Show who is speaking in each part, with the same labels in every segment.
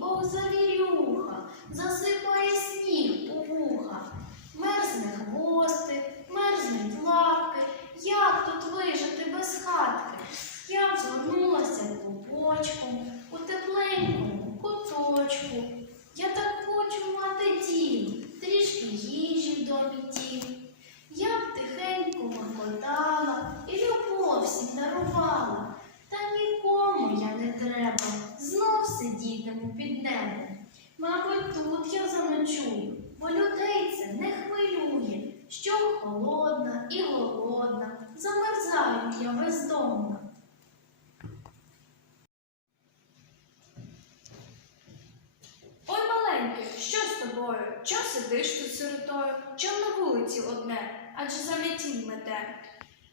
Speaker 1: ох, завірюха, засипає сніг у вуха. Мерзне хвостик, мерзнуть лапки, як тут вижити без хатки? Я згорнулася клубочком у тепленькому куточку. Я так хочу мати дім, трішки їжі в домі тім. Я б тихенько моркотала і любов всім дарувала. Та нікому я не треба, знов сидітиму під небом. Мабуть, тут я заночую, бо людей це не хвилює, що холодна і голодна, замерзаю я бездомна.
Speaker 2: Ой, маленький, що з тобою? Чом сидиш тут сиротою? Чом на вулиці одне? Адже зам'ятінь мете.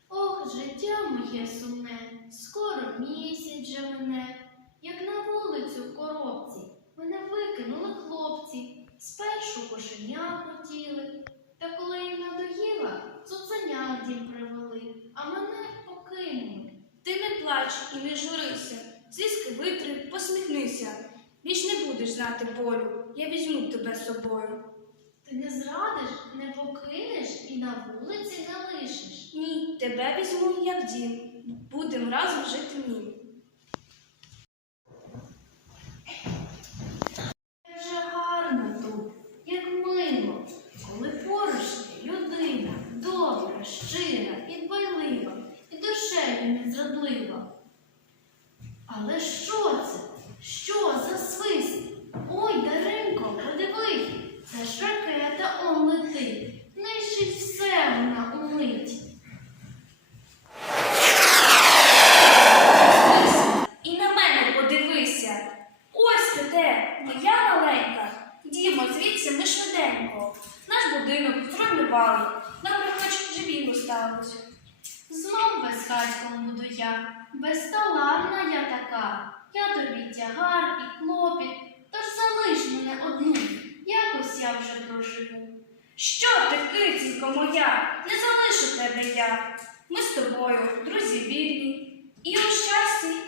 Speaker 1: Ох, життя моє сумне, скоро місяць же мене, як на вулицю в коробці, мене викинули хлопці, спершу кошеня хотіли, та коли їм надоїла, цуценя в дім привели, а мене покинули.
Speaker 2: Ти не плач і не журися, слізки витри, посміхнися. Більш не будеш знати болю, я візьму тебе з собою.
Speaker 1: Ти не зрадиш, не покинеш і на вулиці не лишиш.
Speaker 2: Ні, тебе візьму, як дім. Будем разом жити в нім.
Speaker 1: Як коли поруч є людина, добра, щира і дбайлива, і душею незрадлива. Але що це?
Speaker 2: Будинок зруйнували, би хоч живі осталось.
Speaker 1: Знов безхатьком буду я, безталанна я така. Я тобі тягар і клопіт, тож залиш мене одну, якось я вже проживу.
Speaker 2: Що ти, кицінько моя, не залишу тебе я. Ми з тобою, друзі вірні, і у щасті,